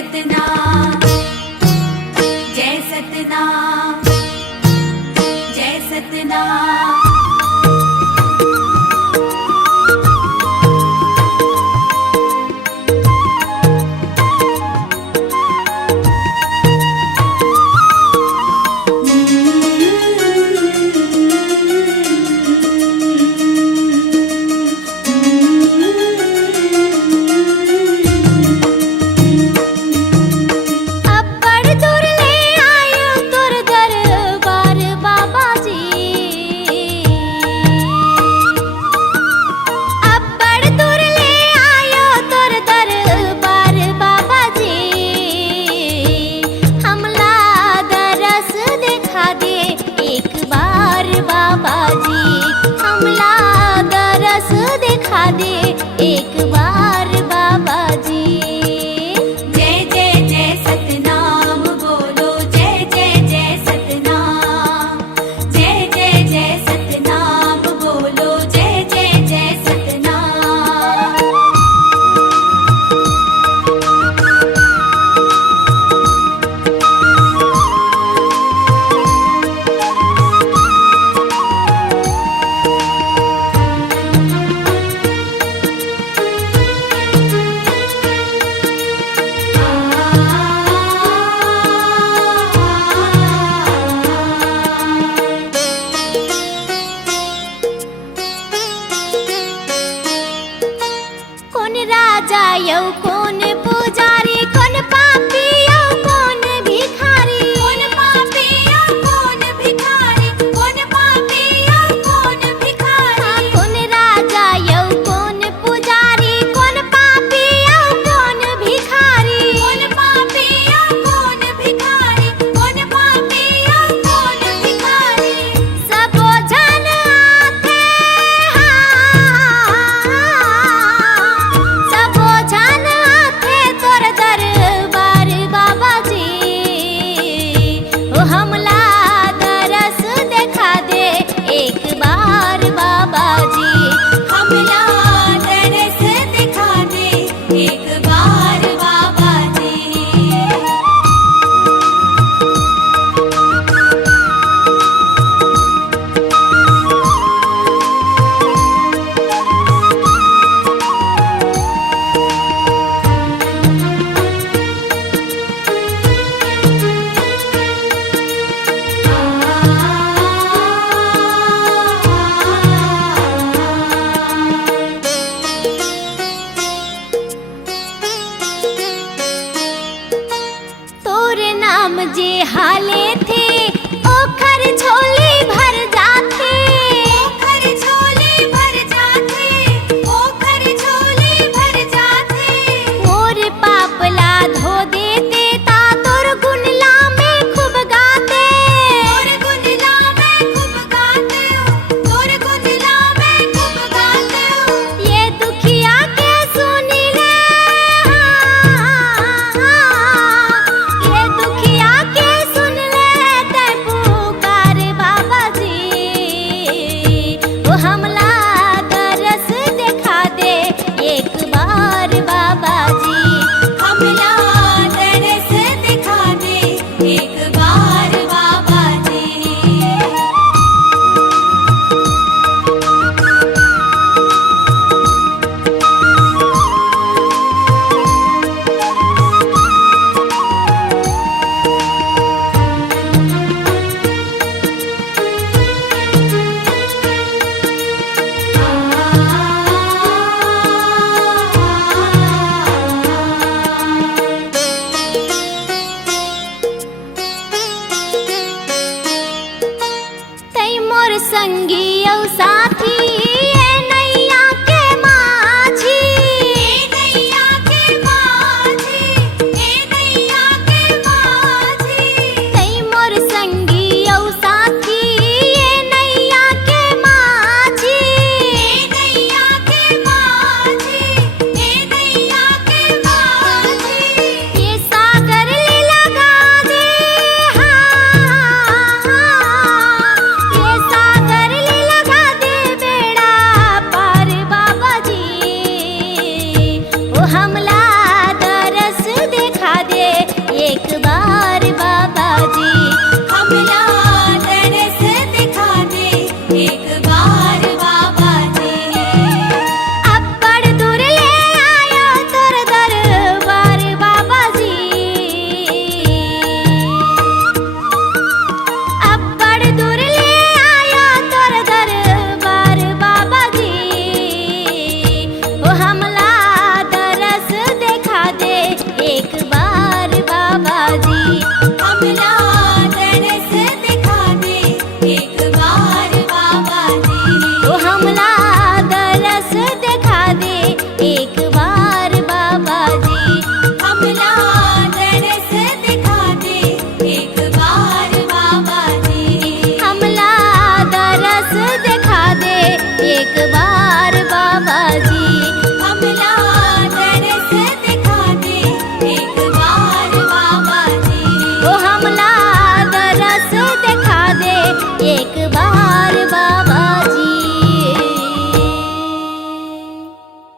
सतनाम जय सतनाम जय सतनाम। एक बार बाबा जी जय जय जय सतनाम बोलो जय जय जय सतनाम जय जय जय सतनाम बोलो जय जय जय सतनाम। राजा यौ कौन पुजारी कौन पापी यौ कौन भिखारी कौन पापी यौ कौन भिखारी कौन पापी यौ कौन भिखारी कौन राजा यौ कौन पुजारी कौन पापी यौ कौन भिखारी कौन पापी यौ कौन भिखारी कौन पापी यौ कौन भिखारी सबो जन आथे जे हाले थे ओखर झोली भर जाथे ओखर झोली भर जाथे ओखर झोली भर जाथे मोर पापला धो देते ता तोर गुनला में खूब गाते तोर गुनला में खूब गाते तोर गुनला में खूब गाते ये दुखिया के सुनी ले ये दुखिया के सुन ले ते पुकार बाबा जी वो हमला दरस दिखा दे एक बार बाबा जी हमला दरस दिखा दे एक बार बाबा जी। तै मोर संगी औ साथी ए नैया के माझी ए नैया के माझी ए नैया के माझी तै मोर संगी औ साथी ए नैया के माझी ए नैया के माझी ए नैया के माझी ये सागर ले लगा दे ये सागर ले लगा दे हे